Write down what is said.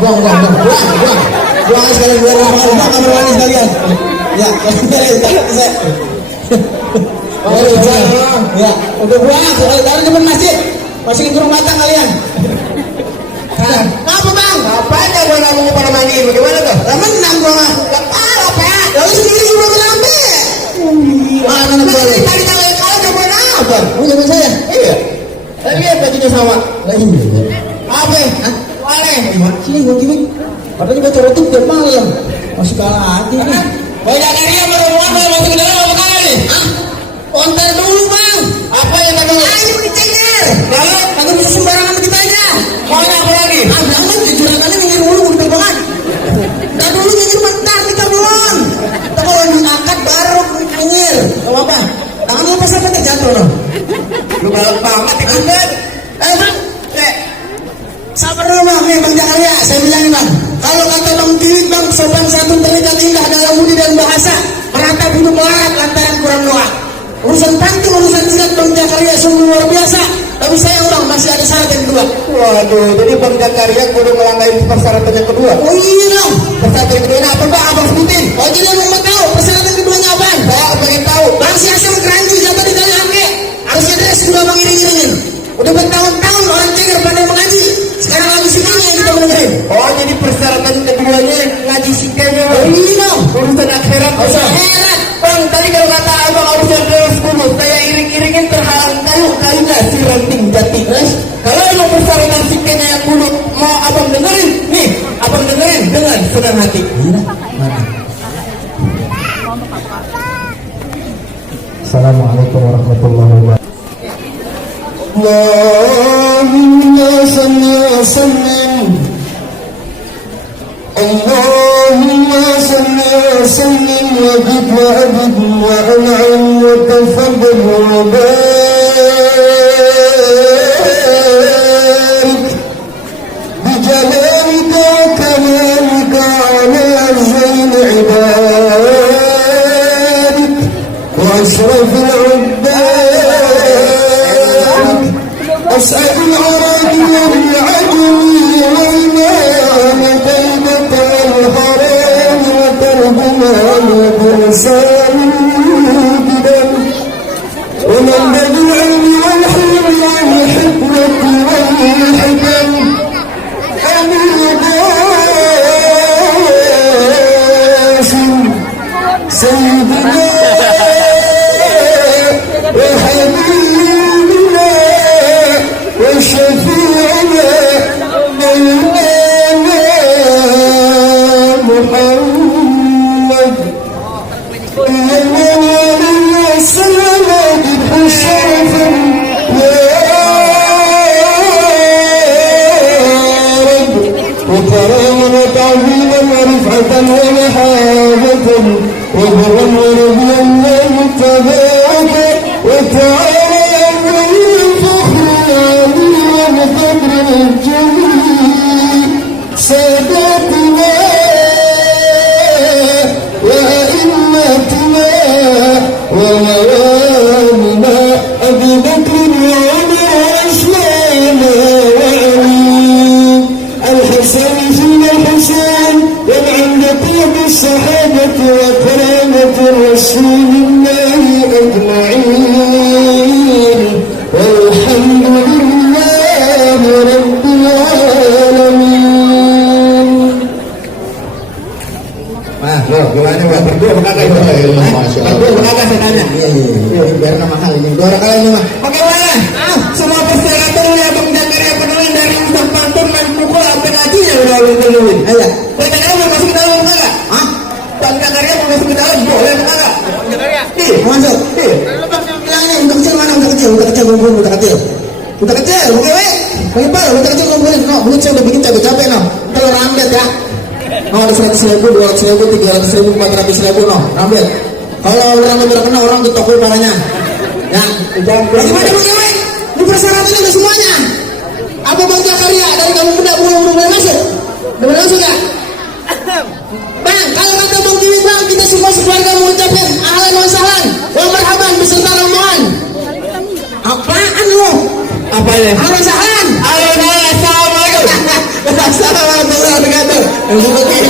buang sekalian, buang kamar mandi sekalian. Ya, saya. Ya, udah buang. Kalau depan masjid, masukin kurung batang kalian. Apa bang? Apanya gua nggak mau pada mandi? Bagaimana tuh? Menang gua nggak. Parah pak. Lalu sendiri juga melambe. Mana boleh? Tadi kalau udah buat apa? Mau saya? Iya. Tapi ya bajunya sama. Lagi. Apa? Boleh. Sini gua gini. Katanya baca roti tiap malam. Masih kalah aja nih. Banyak dia baru masuk ke dalam apa kali nih? Hah? Konten dulu bang. Apa yang kata? Ayo dicengir. Lalu kagak bisa sembarangan ditanya. Maunya apa lagi? Jangan kejuran kali nyengir mulu udah banget. Dah dulu nyengir bentar 3 bulan. Tapi kalau diangkat baru nyengir. Gak apa? Tangan lu pas apa terjatuh loh. Lu galak banget ya kan? Bang. Sabar dulu bang, nih bang Jakaria, saya bilangin bang. Kalau kata bang Tiwik bang, sopan santun terlihat indah dalam budi dan bahasa, merata bunuh melarat lantaran kurang doa. Urusan pantun, urusan silat bang Jakaria sungguh luar biasa. Tapi sayang bang, masih ada syarat yang kedua. Waduh, jadi bang Jakaria kudu melanggahi persyaratan yang kedua. Oh iya dong. Persyaratan yang kedua apa bang? Abang sebutin. Oh jadi abang mau tahu persyaratan keduanya apa? Saya pengen tahu. Bang si Asam keranju jatuh di tali angke. Harusnya dress kedua bang iring-iringin. Udah bertahun-tahun orang cenger pandai mengaji. Sekarang lagi sikanya yang kita mendengarin. Oh jadi persyaratan keduanya ngaji sikanya. Oh iya dong. Urusan akhirat. Akhirat. Bang tadi kalau kata abang urusan terus dulu, saya iring-iringin terhalang kayu-kayunya si ranting jati. Kalau emang persyaratan sikanya yang dulu mau abang dengerin, nih abang dengerin dengan senang hati. Assalamualaikum warahmatullahi wabarakatuh. Allahumma salli wa sallim, Allahumma salli wa sallim wa zid wa abid wa an'am wa tafaddal wa barik bi jalalika wa kamalika ala zain ibadik wa ashrafil أسأل العرب والعجم والمال بينة الحرام وترجمان وبلسان الجبال ومن بالعلم والحلم والحكمة والحكم أبي القاسم سيدنا وحبيبنا وشفيعنا مولانا محمد يا مولانا سلامة الشرفا يا رب وكرامة وتعظيما ورفعة ومحابة وبرا ورضي الله تبارك وتعالى قدر الجميل ساداتنا وأئمتنا وموالنا أبي بكر وعمر وعثمان وعلي الحسن ثم الحسين ومن نقيب الصحابة وكرامة رسول الله أجمعين والحمد لله رب العالمين. Loh, gimana Pak? Berdua mengagai itu. Berdua mengagai saya tanya. Iya, biar nama mahal ini. 2 orang kali ini mah. Bagaimana? Semua persyaratannya Bang Jakaria penuhin dari urusan pantun main pukul sampai ngajinya udah lu-luin. Ayo. Bang Jakaria mau masuk ke dalam enggak? Hah? Bang Jakaria mau masuk ke dalam boleh enggak? Bang Jakaria. Iya, masuk. Iya. Bilangnya untuk kecil mana? Untuk kecil kumpul, untuk kecil. Untuk kecil, oke weh. Bagaimana? Untuk kecil kumpulin. No, belum saya udah bikin capek-capek no. Kalau ramdet ya. Oh ada 100.000, 200.000, 300.000, 400.000 no, ambil. Kalau orang udah kena orang ditokoi parahnya. Ya, bagaimana Bang Yewe? Ini persyaratannya udah semuanya. Apa Bang Jakaria dari kamu muda belum boleh masuk? Udah boleh masuk ya? Bang, kalau kata Bang Tiwik bang, kita semua sekeluarga mengucapkan ahlan wa sahlan wa marhaban beserta rombongan. Apaan lu? Apa ya? Ahlan wa sahlan. Assalamualaikum. Assalamualaikum. Yang suka